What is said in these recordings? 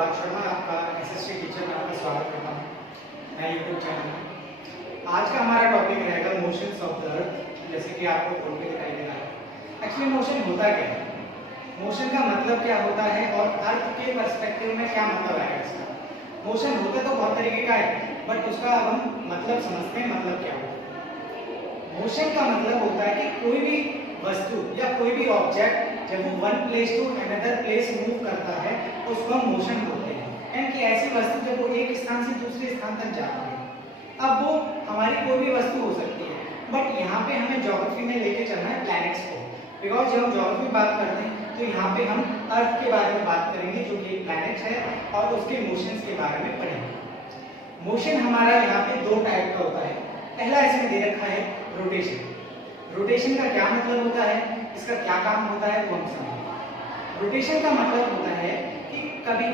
प्रभात शर्मा, आपका SST teacher में आपका स्वागत करता हूँ मैं यूट्यूब चैनल में। आज का हमारा टॉपिक रहेगा मोशंस ऑफ द अर्थ, जैसे कि आपको बोर्ड पे दिखाई दे रहा है। एक्चुअली मोशन होता क्या है, मोशन का मतलब क्या होता है और अर्थ के पर्सपेक्टिव में क्या मतलब आएगा इसका। मोशन होता तो बहुत तरीके का है, बट उसका अब हम मतलब समझते हैं, मतलब क्या होता है। मोशन का मतलब होता है कि कोई भी वस्तु या कोई भी ऑब्जेक्ट जब वो one place to another place move करता है तो उसको हम मोशन बोलते हैं। यानी कि ऐसी वस्तु जब वो एक स्थान से दूसरे स्थान तक जाती है, अब वो हमारी कोई भी वस्तु हो सकती है, बट यहाँ पे हमें ज्योग्राफी में लेके चलना है प्लैनेट्स को, बिकॉज जब हम ज्योग्राफी बात करते हैं तो यहाँ पे हम अर्थ के बारे में बात करेंगे जो कि प्लैनेट है, और उसके मोशंस के बारे में पढ़ेंगे। मोशन हमारा यहाँ पे दो टाइप का होता है। पहला इसमें दे रखा है रोटेशन। रोटेशन का क्या मतलब होता है, इसका क्या काम होता है वो हम समझेंगे। रोटेशन का मतलब होता है कि कभी,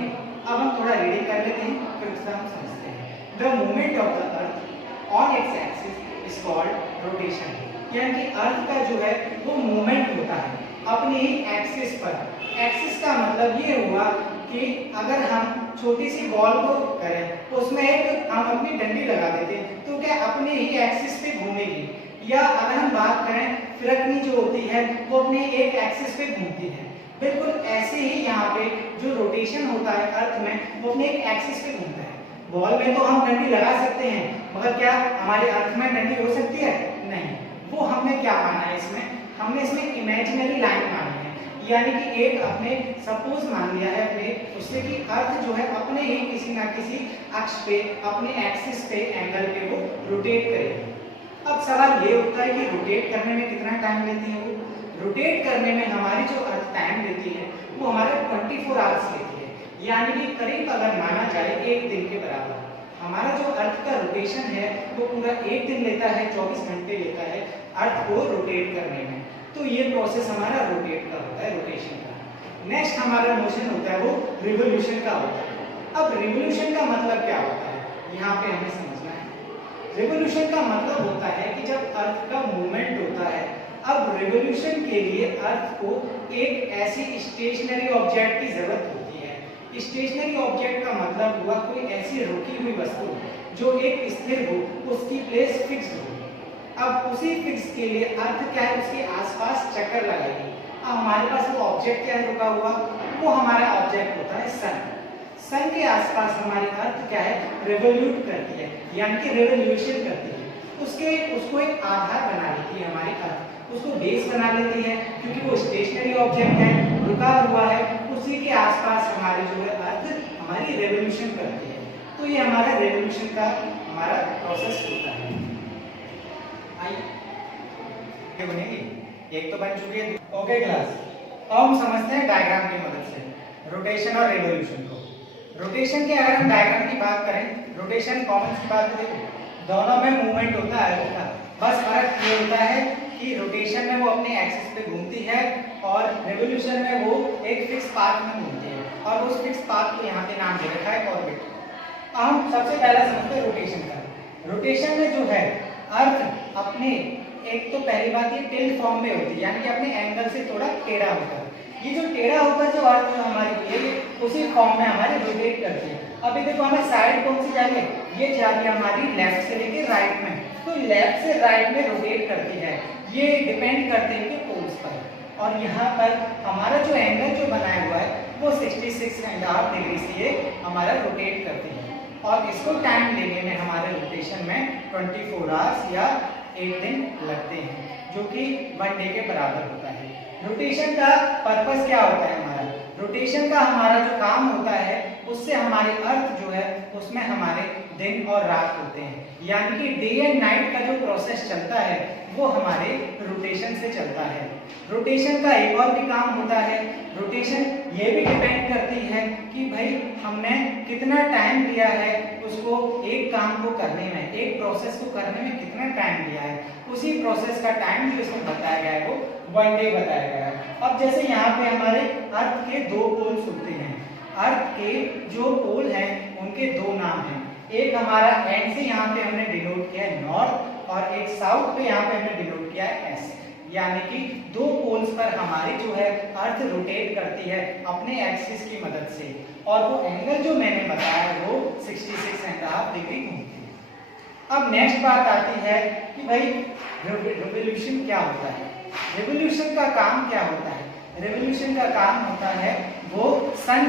अब हम थोड़ा रीडिंग कर लेते हैं फिर उसका हम समझते हैं। The movement of the earth on its axis is called rotation. यानी कि अर्थ का जो है वो मूवमेंट होता है अपनी ही एक्सिस पर। एक्सिस का मतलब ये हुआ कि अगर हम छोटी सी बॉल को करें, उसमें एक हम अपनी डंडी लगा देते हैं तो क्या अपने ही एक्सिस पे घूमेगी, या अगर हम बात करें फिरकनी जो होती है वो अपने एक एक्सिस पे घूमती है। बिल्कुल ऐसे ही यहाँ पे जो रोटेशन होता है अर्थ में वो अपने एक एक्सिस पे घूमता है। बॉल में तो हम डंडी लगा सकते हैं, मगर क्या हमारे अर्थ में डंडी हो सकती है? नहीं। वो हमने क्या माना है इसमें, हमने इसमें इमेजिनरी लाइन मानी है, यानी कि एक अपने सपोज मान लिया है अपने उससे कि अर्थ जो है अपने ही किसी ना किसी अक्ष पे, अपने एक्सिस पे, एंगल पे वो रोटेट करेगी। अब सवाल ये उठता है कि रोटेट करने में कितना टाइम लेती है वो। रोटेट करने में हमारी जो अर्थ टाइम लेती है वो हमारे 24 आवर्स लेती है, यानी कि करीब अगर माना जाए एक दिन के बराबर। हमारा जो अर्थ का रोटेशन है वो पूरा एक दिन लेता है, 24 घंटे लेता है अर्थ को रोटेट करने में। तो ये प्रोसेस हमारा रोटेट का होता है, रोटेशन का। नेक्स्ट हमारा मोशन होता है वो रिवोल्यूशन का होता है। अब रिवोल्यूशन का मतलब क्या होता है, यहाँ पे हमें समझना है। रिवोल्यूशन का मतलब होता है कि जब अर्थ का मूवमेंट होता है, अब रिवोल्यूशन के लिए अर्थ को एक ऐसी स्टेशनरी ऑब्जेक्ट की जरूरत होती है। स्टेशनरी ऑब्जेक्ट का मतलब हुआ कोई ऐसी रुकी हुई वस्तु जो एक स्थिर हो, उसकी प्लेस फिक्स हो। अब उसी फिक्स के लिए अर्थ क्या है, उसके आसपास चक्कर लगाएगी। अब हमारे पास वो ऑब्जेक्ट क्या है रुका हुआ, वो हमारा ऑब्जेक्ट होता है सन। सन के आसपास हमारी अर्थ क्या है, रिवोल्यूट करती है, यानी कि रिवोल्यूशन करती है। उसको एक आधार बना लेती है हमारी अर्थ, उसको बेस बना लेती है, क्योंकि वो स्टेशनरी ऑब्जेक्ट है, रुका हुआ है, उसी के आसपास हमारी जो है अर्थ हमारी रिवोल्यूशन करती है। तो ये हमारा रिवोल्यूशन का हमारा प्रोसेस होता है। आइए बनेगी, एक तो बन चुकी है। ओके क्लास, अब हम समझते हैं डायग्राम की मदद से रोटेशन और रिवोल्यूशन को। रोटेशन के अगर हम डायग्राम की बात करें, रोटेशन कॉमन सी बात है, देखो दोनों में मूवमेंट होता है अर्थ का, बस फर्क ये होता है कि रोटेशन में वो अपने एक्सिस पे घूमती है और रिवोल्यूशन में वो एक फिक्स पाथ में घूमती है, और उस फिक्स पाथ को यहाँ पे नाम दे रखा है ऑर्बिट। हम सबसे पहला समझते हैं रोटेशन का। रोटेशन में जो है अर्थ अपने, एक तो पहली बात ये टिल्ट फॉर्म में होती है, यानी कि अपने एंगल से थोड़ा टेढ़ा होता है। ये जो टेढ़ा होता है जो अर्थ हमारी ये उसी फॉर्म में हमारे रोटेट करती है। अभी देखो हमें साइड कौन सी जा रही है, ये जा रही है हमारी लेफ्ट से लेके राइट में, तो लेफ्ट से राइट में रोटेट करती है। ये डिपेंड करते हैं कि पोल्स पर, और यहाँ पर हमारा जो एंगल जो बनाया हुआ है वो 66.5 डिग्री से ये हमारा रोटेट करती है, और इसको टाइम लेने में हमारे रोटेशन में 24 आवर्स या एक दिन लगते हैं, जो कि 1 डे के बराबर होता है। रोटेशन का पर्पस क्या होता है हमारा, रोटेशन का हमारा जो काम होता है उससे हमारी अर्थ जो है उसमें हमारे दिन और रात होते हैं, यानी कि डे एंड नाइट का जो प्रोसेस चलता है वो हमारे रोटेशन से चलता है। रोटेशन का एक और भी काम होता है, रोटेशन ये भी डिपेंड करती है कि भाई हमने कितना टाइम लिया है उसको एक काम को करने में, एक प्रोसेस को करने में कितना टाइम लिया है, उसी प्रोसेस का टाइम जो इसमें बताया गया है वो 1 डे बताया गया है। अब जैसे यहाँ पे हमारे अर्थ के 2 पोल्स होते हैं, अर्थ के जो पोल हैं उनके 2 नाम हैं, एक हमारा एंड से यहाँ पे हमने डिनोट किया है नॉर्थ, और एक साउथ पे यहाँ पे हमने डिनोट किया है एस। यानी कि 2 पोल्स पर हमारी जो है अर्थ रोटेट करती है अपने एक्सिस की मदद से। और वो एंगल जो मैंने बताया वो 66.5 डिग्री घूमती है। अब नेक्स्ट बात आती है कि भाई रिवोल्यूशन क्या होता है। रिवोल्यूशन का काम क्या होता है? रिवोल्यूशन का काम होता है वो सन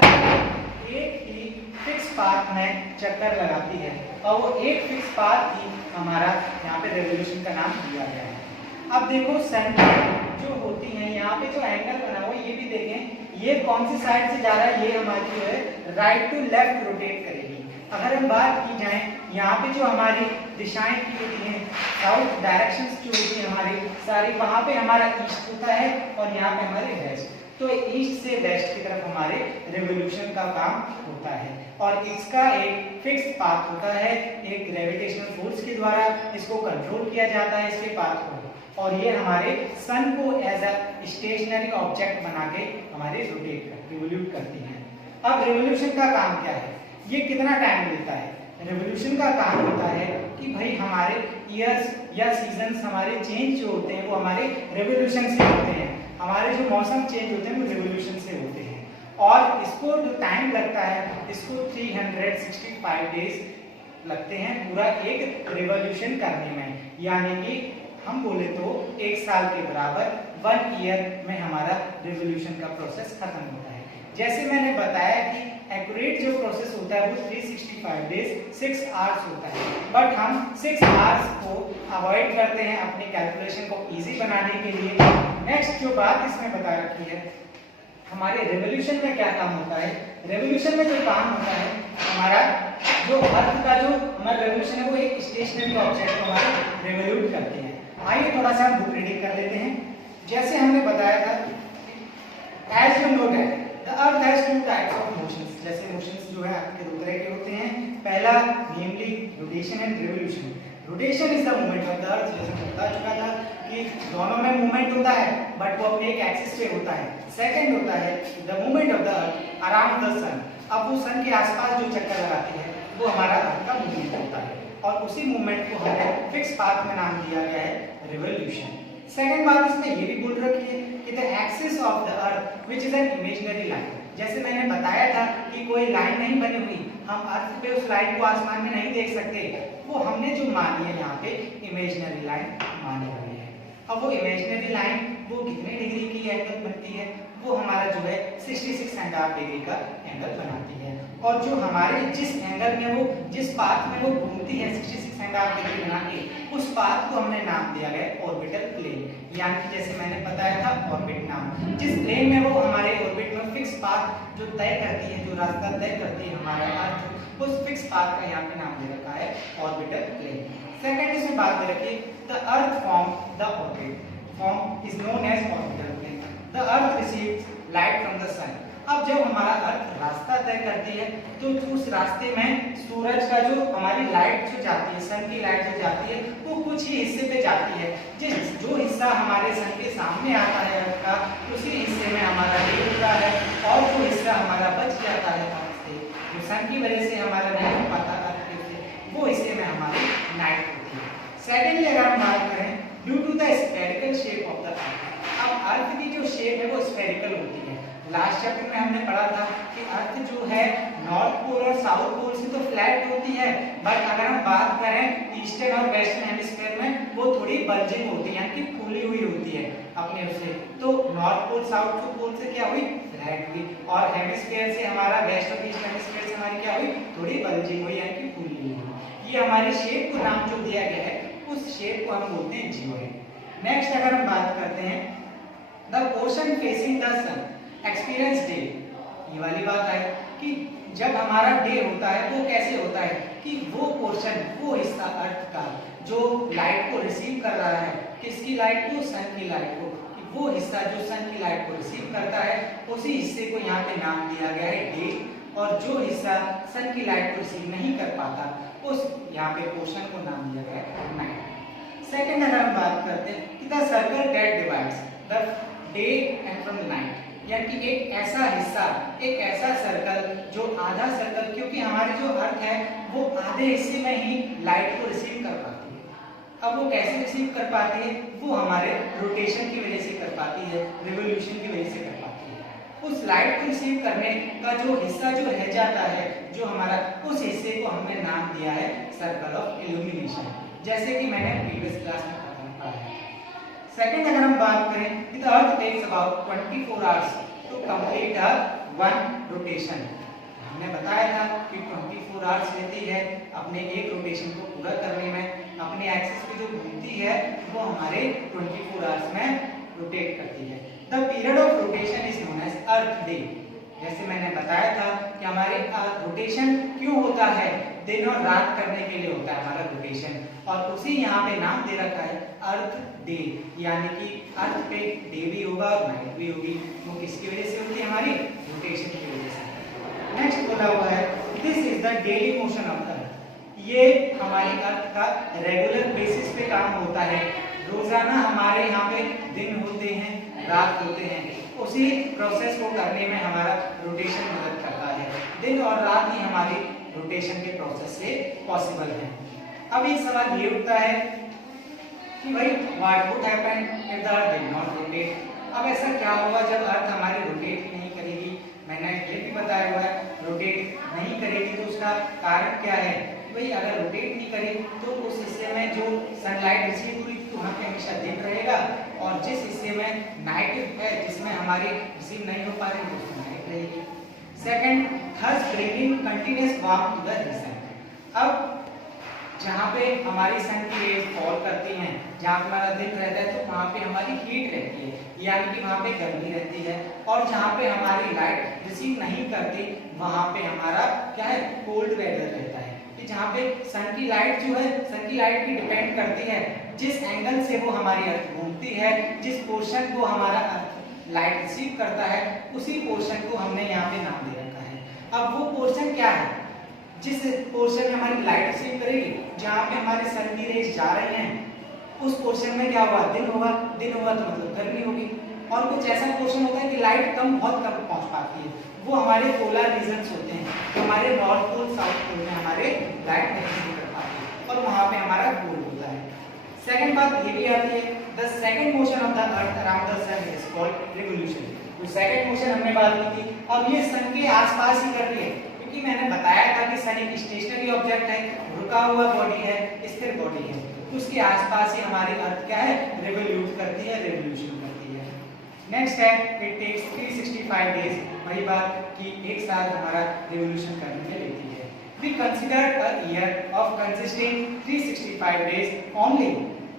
एक ही फिक्स पाथ में चक्कर लगाती है और वो एक फिक्स पाथ ही हमारा यहाँ पे रिवोल्यूशन का नाम दिया गया है। अब देखो सन जो होती है यहाँ पे जो एंगल बना हुआ ये भी देखें, ये कौन सी साइड से जा रहा है, ये हमारी जो है राइट टू लेफ्ट रोटेट करेगी। अगर हम बात की जाए यहाँ पे जो हमारी दिशाएं की होती हैं, साउथ डायरेक्शंस जो होती है हमारी सारी, वहाँ पे हमारा ईस्ट होता है और यहाँ पे हमारे वेस्ट। तो ईस्ट से वेस्ट की तरफ हमारे रिवोल्यूशन का काम होता है और इसका एक फिक्स पाथ होता है। एक ग्रेविटेशनल फोर्स के द्वारा इसको कंट्रोल किया जाता है इसके पाथ को, और ये हमारे सन को एज अ स्टेशनरी ऑब्जेक्ट बना के हमारे रोटेट रिवोल्यूट करती हैं। अब रिवोल्यूशन का काम क्या है, ये कितना टाइम लेता है? रिवोल्यूशन का काम होता है कि भाई हमारे ईयर्स या सीजन्स हमारे चेंज जो होते हैं वो हमारे रिवोल्यूशन से होते हैं। हमारे जो मौसम चेंज होते हैं वो रिवोल्यूशन से होते हैं और इसको जो टाइम लगता है इसको 365 डेज लगते हैं पूरा एक रिवोल्यूशन करने में। यानी कि हम बोले तो एक साल के बराबर 1 ईयर में हमारा रिवोल्यूशन का प्रोसेस खत्म होता है। जैसे मैंने बताया कि एक्यूरेट जो प्रोसेस होता है वो 365 डेज 6 आवर्स होता है, बट हम 6 आवर्स को अवॉइड करते हैं अपनी कैलकुलेशन को इजी बनाने के लिए। नेक्स्ट जो बात इसमें बता रखी है, हमारे रिवोल्यूशन में क्या काम होता है? रिवोल्यूशन में जो काम होता है हमारा जो अर्थ का जो हमारा रिवोल्यूशन है वो एक स्टेशनरी ऑब्जेक्ट को हमारे रिवोल्यूट करते हैं। आइए थोड़ा सा बुक रीडिंग कर लेते हैं। जैसे हमने बताया था as you know that the earth has two types of motions. जैसे मोशंस जो है आपके दो तरह के होते हैं। पहला namely rotation and revolution. Rotation is the movement of the earth, जैसे मैं बता चुका था कि दोनों में मूवमेंट होता है बट वो अपने एक एक्सिस पे होता है। सेकंड होता है the movement of the earth around the sun. अब वो सन के आसपास जो चक्कर लगाती है वो हमारा अर्थ का मूवमेंट होता है और उसी मूवमेंट को हमें फिक्स पाथ में नाम दिया गया है रिवोल्यूशन। सेकंड बात इसमें ये भी बोल रखी है कि the axis of the earth which is an imaginary line. जैसे मैंने बताया था कि कोई लाइन नहीं बनी हुई, हम अर्थ पे उस लाइन को आसमान में नहीं देख सकते, वो हमने जो मानी है यहाँ पे इमेजिनरी लाइन मानी हुई है। अब वो इमेजिनरी लाइन वो कितने डिग्री की एंगल बनती है? वो हमारा जो है 66.5 डिग्री का एंगल बनाती है और जो हमारे जिस एंगल में वो जिस पाथ में वो घूमती है 66.5 डिग्री बना के, उस पाथ को हमने नाम दिया गया ऑर्बिटल प्लेन। यानी कि जैसे मैंने बताया था ऑर्बिट नाम, जिस प्लेन में वो हमारे ऑर्बिट में फिक्स पाथ जो तय करती है, जो रास्ता तय करती है हमारा अर्थ, उस फिक्स पाथ का यहाँ पे नाम दे रखा है ऑर्बिटल प्लेन। सेकंड इसमें बात दे रखी है the earth form the orbit form is known as orbital plane. The earth receives light from the sun. अब जब हमारा अर्थ रास्ता तय करती है तो उस रास्ते में सूरज का जो हमारी लाइट जो जाती है, सन की लाइट जो जाती है, वो कुछ ही हिस्से पे जाती है। जो हिस्सा हमारे सन के सामने आता है अर्थ का, उसी हिस्से में हमारा डे होता है और जो हिस्सा हमारा बच जाता है अर्थ से, जो सन की वजह से हमारा नहीं हो पाता अर्थ से, वो हिस्से में हमारी नाइट होती है। सेकेंडली अगर हम बात करें due to the spherical shape of the earth. अब अर्थ की जो शेप है वो स्फेरिकल होती है। लास्ट चैप्टर में हमने पढ़ा था कि अर्थ जो है नॉर्थ पोल और साउथ पोल से तो फ्लैट होती है, बट अगर हम बात करें ईस्टर्न और वेस्टर्न हेमिस्फीयर में वो थोड़ी बल्जिंग होती है, यानी कि फूली हुई होती है अपने उससे। तो नॉर्थ पोल साउथ पोल से क्या हुई? फ्लैट हुई। और हेमिस्फीयर से हमारा वेस्ट और ईस्ट हेमिस्फीयर से हमारी क्या हुई? थोड़ी बल्जिंग हुई, यानी कि फूली हुई। ये हमारी शेप को नाम जो दिया गया है उस शेप को हम बोलते हैं जियोइड। नेक्स्ट अगर हम बात करते हैं the portion facing the sun experience day. ये वाली बात है कि जब हमारा डे होता है वो कैसे होता है कि वो पोर्शन, वो हिस्सा अर्थ का जो लाइट को रिसीव कर रहा है, किसकी लाइट को? सन की लाइट को। कि वो हिस्सा जो सन की लाइट को रिसीव करता है उसी हिस्से को यहाँ पे नाम दिया गया है डे, और जो हिस्सा सन की लाइट को रिसीव नहीं कर पाता उस यहाँ पे पोर्शन को नाम दिया गया है नाइट। सेकेंड अगर हम बात करते हैं कि the circle that divides the day and from the night, यानी कि एक ऐसा हिस्सा, एक ऐसा सर्कल जो आधा सर्कल, क्योंकि हमारे जो अर्थ है वो आधे हिस्से में ही लाइट को रिसीव कर पाती है। अब वो कैसे रिसीव कर पाती है? वो हमारे रोटेशन की वजह से कर पाती है, रिवोल्यूशन की वजह से कर पाती है। उस लाइट को रिसीव करने का जो हिस्सा जो रह जाता है, जो हमारा, उस हिस्से को हमने नाम दिया है सर्कल ऑफ इल्यूमिनेशन, जैसे कि मैंने प्रीवियस क्लास में पढ़ा है। सेकंड अगर हम बात करें कि the earth takes about 24 hours to complete a one rotation. हमने बताया था कि 24 आवर्स लेती है अपने एक रोटेशन को पूरा करने में। अपने एक्सिस पे जो घूमती है वो हमारे 24 आवर्स में रोटेट करती है। The period of rotation is known as earth day. जैसे मैंने बताया था कि हमारे रोटेशन क्यों होता है, दिन और रात करने के लिए होता है हमारा रोटेशन, और उसी यहाँ पे नाम दे रखा है अर्थ डे, यानी कि अर्थ पे डे भी होगा और नाइट भी होगी। वो किसकी वजह से होती है, हमारी रोटेशन की वजह से। नेक्स्ट बोला हुआ है this is the daily motion of earth. ये हमारी अर्थ का रेगुलर बेसिस पे काम होता है। रोजाना हमारे यहाँ पे दिन होते हैं, रात होते हैं, उसी प्रोसेस को करने में हमारा रोटेशन मदद करता है। दिन और रात ही हमारी रोटेशन के प्रोसेस से पॉसिबल है। अब एक सवाल ये उठता है कि भाई what would happen if the earth did not rotate. अब ऐसा क्या होगा जब अर्थ हमारी रोटेट नहीं करेगी। मैंने ये भी बताया हुआ है रोटेट नहीं करेगी तो उसका कारण क्या है। भाई अगर रोटेट नहीं करे तो उस हिस्से में जो सनलाइट रिसीव हुई तो वहाँ पे हमेशा दिन रहेगा, और जिस हिस्से में नाइट है, जिसमें हमारी रिसीव नहीं हो पा रही, उसमें नाइट रहेगी। Second, thus bringing continuous warm to the region. अब जहाँ पे हमारी सन की रेज फॉल करती हैं, जहाँ पे हमारा दिन रहता है तो वहाँ पे हमारी हीट रहती है, यानी कि वहाँ पे गर्मी रहती है, और जहाँ पे हमारी लाइट रिसीव नहीं करती वहाँ पे हमारा क्या है, कोल्ड वेदर रहता है। कि जहाँ पे सन की लाइट जो है, सन की लाइट भी डिपेंड करती है जिस एंगल से वो हमारी अर्थ घूमती है, जिस पोर्शन को हमारा अर्थ लाइट रिसीव करता है, उसी पोर्शन को हमने यहाँ पे नाम दे रखा है। अब वो पोर्शन क्या है, जिस पोर्शन में हमारी लाइट रिसीव करेगी, जहाँ पे हमारे सन की रेज जा रही हैं, उस पोर्शन में क्या होगा, दिन होगा। दिन होगा तो मतलब गर्मी होगी। और कुछ ऐसा पोर्शन होता है कि लाइट बहुत कम पहुंच पाती है, वो हमारे पोलर रीजन्स होते हैं, तो हमारे नॉर्थ पोल साउथ पोल में हमारे लाइट नहीं रिसीव कर पाती, और वहाँ पे हमारा कोल्ड होता है। सेकंड बात ये भी आती है, the second motion of the earth around the sun is called revolution. तो सेकंड मोशन हमने बात की थी, अब ये सन के आसपास ही कर रही है, क्योंकि मैंने बताया था कि सन एक स्टेशनरी ऑब्जेक्ट है, रुका हुआ बॉडी है, स्थिर बॉडी है, उसके आसपास ही हमारी अर्थ क्या है, रिवोल्यूट करती है, रिवोल्यूशन करती है। नेक्स्ट है इट टेक्स 365 डेज। वही बात कि एक साल हमारा रिवोल्यूशन करने में लेती है। We considered a year of consisting 365 days only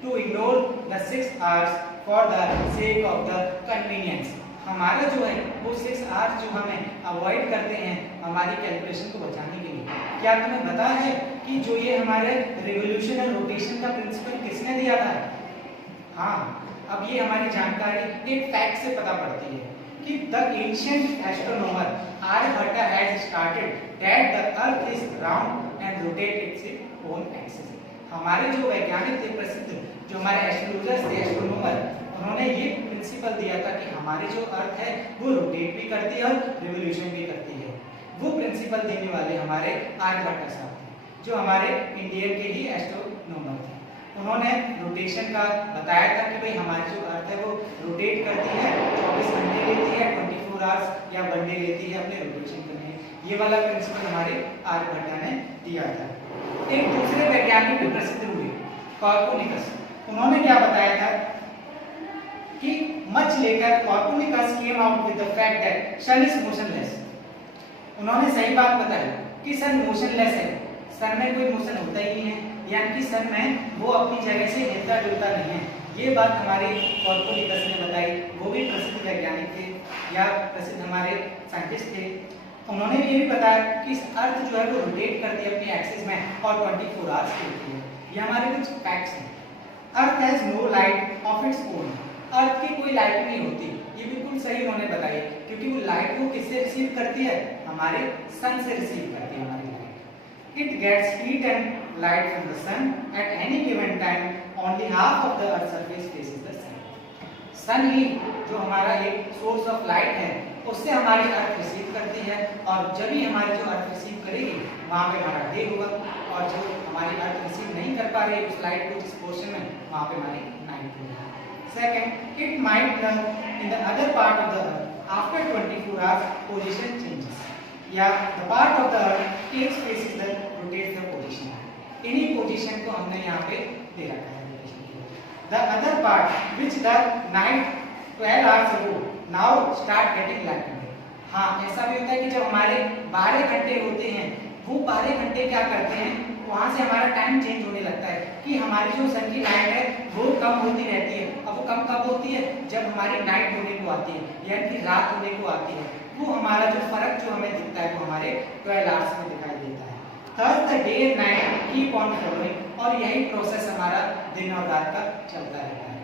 to ignore the 6 hours for the sake of the convenience। हमारा जो है वो 6 आवर्स जो हमें अवॉइड करते हैं हमारी कैलकुलेशन को बचाने के लिए। क्या तुम्हें पता है कि जो ये हमारे रिवोल्यूशन और रोटेशन का प्रिंसिपल किसने दिया था? हाँ, अब ये हमारी जानकारी एक फैक्ट से पता पड़ती है कि the ancient astronomer Aryabhatta has started that the earth is round and rotate its own axis. हमारे जो वैज्ञानिक थे प्रसिद्ध, जो हमारे एस्ट्रोलॉजर्स थे, एस्ट्रोनॉमर, उन्होंने ये प्रिंसिपल दिया था कि हमारी जो अर्थ है वो रोटेट भी करती है और रिवोल्यूशन भी करती है। वो प्रिंसिपल देने वाले हमारे आर्यभट्ट साहब थे, जो हमारे इंडियन के ही एस्ट्रोनॉमर थे। उन्होंने रोटेशन का बताया था कि भाई हमारी जो अर्थ है वो रोटेट करती है, 24 घंटे लेती है, 24 आवर्स या वन डे लेती है अपने रोटेशन करने। ये वाला प्रिंसिपल हमारे आर्यभट्ट ने दिया था। एक दूसरे वैज्ञानिक भी प्रसिद्ध हुए, कॉर्कोनिकस। उन्होंने क्या बताया था कि much later Copernicus came out with the fact that sun is motionless. उन्होंने सही बात बताई कि सन मोशनलेस है, सन में कोई मोशन होता ही नहीं है, यानी कि सन में वो अपनी जगह से हिलता डुलता नहीं है। ये बात हमारे कॉर्कोनिकस ने बताई। वो भी प्रसिद्ध वैज्ञानिक थे या प्रसिद्ध हमारे साइंटिस्ट थे। उन्होंने ये भी बताया कि इस अर्थ जो है वो रोटेट करती है अपनी एक्सिस में और 24 आवर्स चलती है। ये हमारे कुछ फैक्ट्स हैं। Earth has no light of its own. Earth की कोई लाइट नहीं होती, ये बिल्कुल सही उन्होंने बताई, क्योंकि वो लाइट को किससे रिसीव करती है, हमारे सन से रिसीव करती है हमारी light. It gets heat and light from the sun at any given time, only half of the earth's surface faces the sun। सन ही जो हमारा एक सोर्स ऑफ लाइट है, उससे हमारी अर्थ रिसीव करती है, और जब भी हमारी जो अर्थ रिसीव करेगी वहाँ पे हमारा डे होगा, और जो हमारी अर्थ रिसीव नहीं कर पा रही उस लाइट को जिस पोर्शन में, वहाँ पे हमारी नाइट होगी। Second, it might in the other part of the earth after 24 hours position changes या the part of the earth takes place the rotates the position. इन्हीं पोजीशन को हमने यहाँ पे दे रखा है. The other part which the night 12 hours ago now start getting lighter. हाँ, ऐसा भी होता है कि जब हमारे 12 घंटे होते हैं, वो 12 घंटे क्या करते हैं, वहाँ से हमारा टाइम चेंज होने लगता है कि हमारी जो सन की नाइट है वो कम होती रहती है. अब वो कम कब होती है, जब हमारी नाइट होने को आती है, यानी कि रात होने को आती है. वो हमारा जो फर्क जो हमें दिखता है वो हमारे 12 आवर्स में दिखाई देता है. Third the day and night keep on flowing, और यही प्रोसेस हमारा दिन और रात का चलता रहता है.